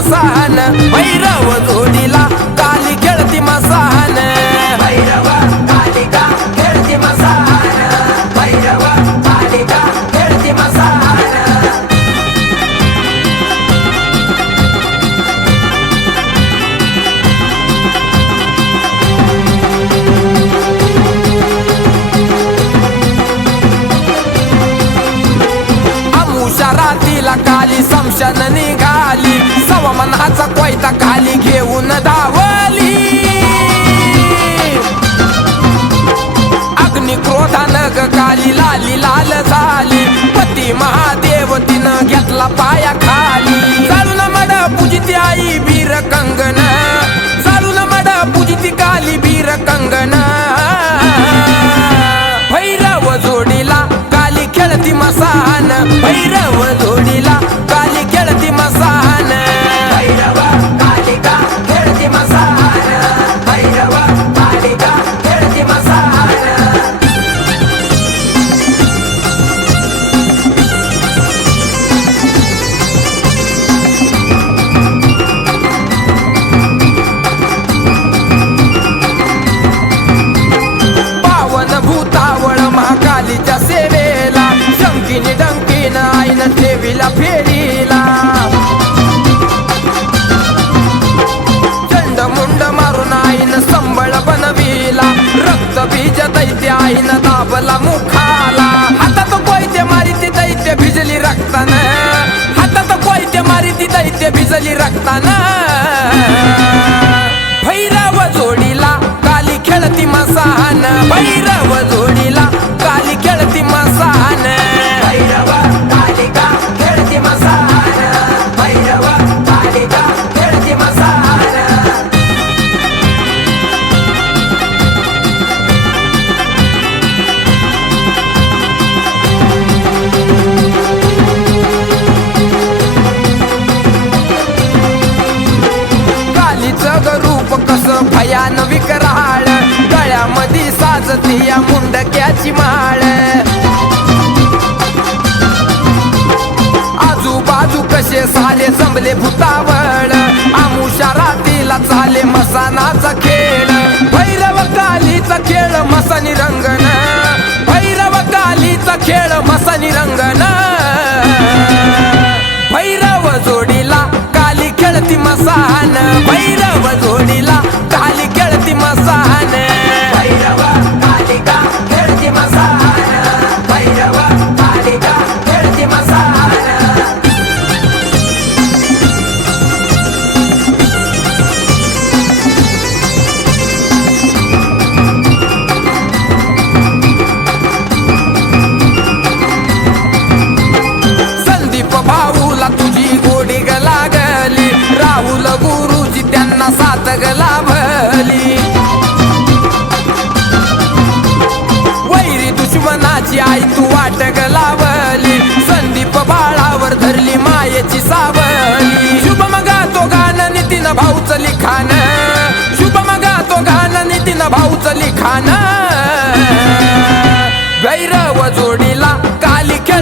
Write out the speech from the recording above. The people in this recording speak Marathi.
भैरव जोडीला काली खेळती मसाहन. भैरव कालिका खेळती मसान भैरव कालिका खेळती अमुषा रातीला काली समशन निघा. पैता खाली घेऊन धावली. अग्नि क्रोधानं ग काली लाली लाल झाली. पती महादेव तिनं घेतला पाया खाली. आईनं ठेवीला फेरीला. चंड मुंड मारून आईनं संबळ बनविला. रक्त बीज दैत्य आईनं दाबला मुखाला. हातात कोयते मारी ती दैत्य भिजली रक्तानं. हातात कोयते मारी ती दैत्य भिजली रक्तानं. भैरव जोडीला काली खेळती मसान भैरव भयान विकराळ गळ्यामध्ये साजती या मुंडक्याची माळ. आजूबाजू कसे साले जमले भूतावळ आमुषा रातीला चाले मसानाचा खेळ. भैरव कालीचा खेळ मसानी रंगण भैरव कालीचा खेळ मसानी रंगण.